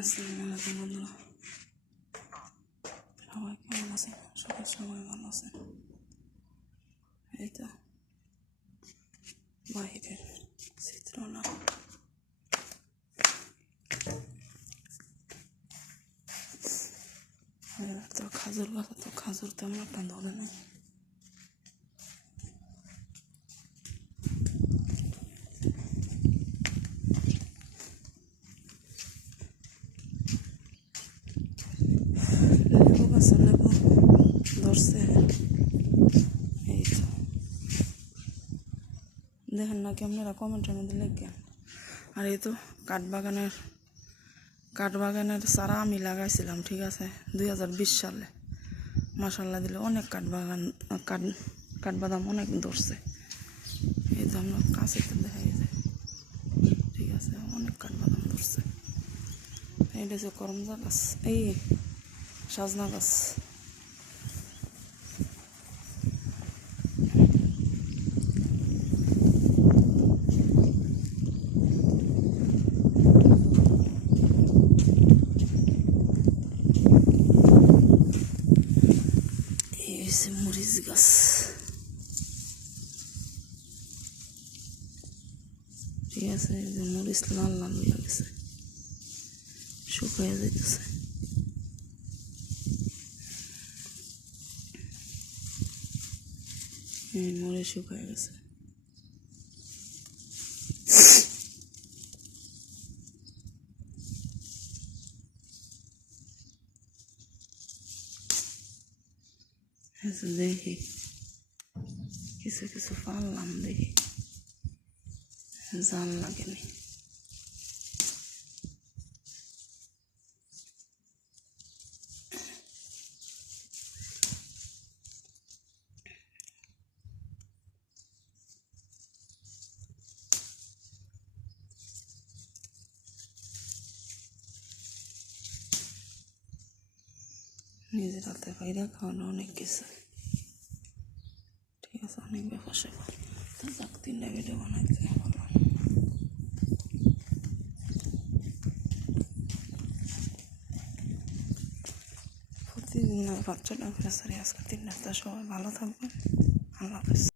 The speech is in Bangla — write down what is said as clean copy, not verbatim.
আসসালামু আলাইকুম বন্ধুরা, সবাই কেমন আছেন? সবাই ভালো আছেন। এই তো বাইরের চিত্র না, তো খাজুর গাছ, তো খাজুর তেমন একটা ধরে নেই। লেবু গাছে লেবু ধরছে। এই তো দেখেন নাকি আপনারা কমেন্টের মধ্যে লিখবেন। আর এই তো কাঠবাগানের চারা আমি লাগাইছিলাম, ঠিক আছে, 2020 সালে। মাশাল্লাহ দিলে অনেক কাঠবাদাম অনেক ধরছে। এই তো আমরা কাছে তো দেখা যায়, ঠিক আছে, অনেক কাঠবাদাম ধরছে। এইটা হচ্ছে করমজা গাছ, এই সাজনা গাছ। এই হচ্ছে মরিচ গাছ। ঠিক আছে, এই যে মরিচ লাল লাল লাগছে, শুকাইয়া যেতেছে। মরিচ শুকাই গেছে। দেখি কিছু কিছু পারলাম, দেখি জাল লাগেনি। নিজের হাতে পায়রা খাওয়ানো অনেক কিছু, ঠিক আছে, অনেক ব্যাপার স্যাপার। তো যাক, 3টা ভিডিও বানাইতে পারলাম। প্রতিদিন 5-6টা করে সারি, আজকে 3টা। সবাই ভালো থাকবেন, আল্লাহ হাফেজ।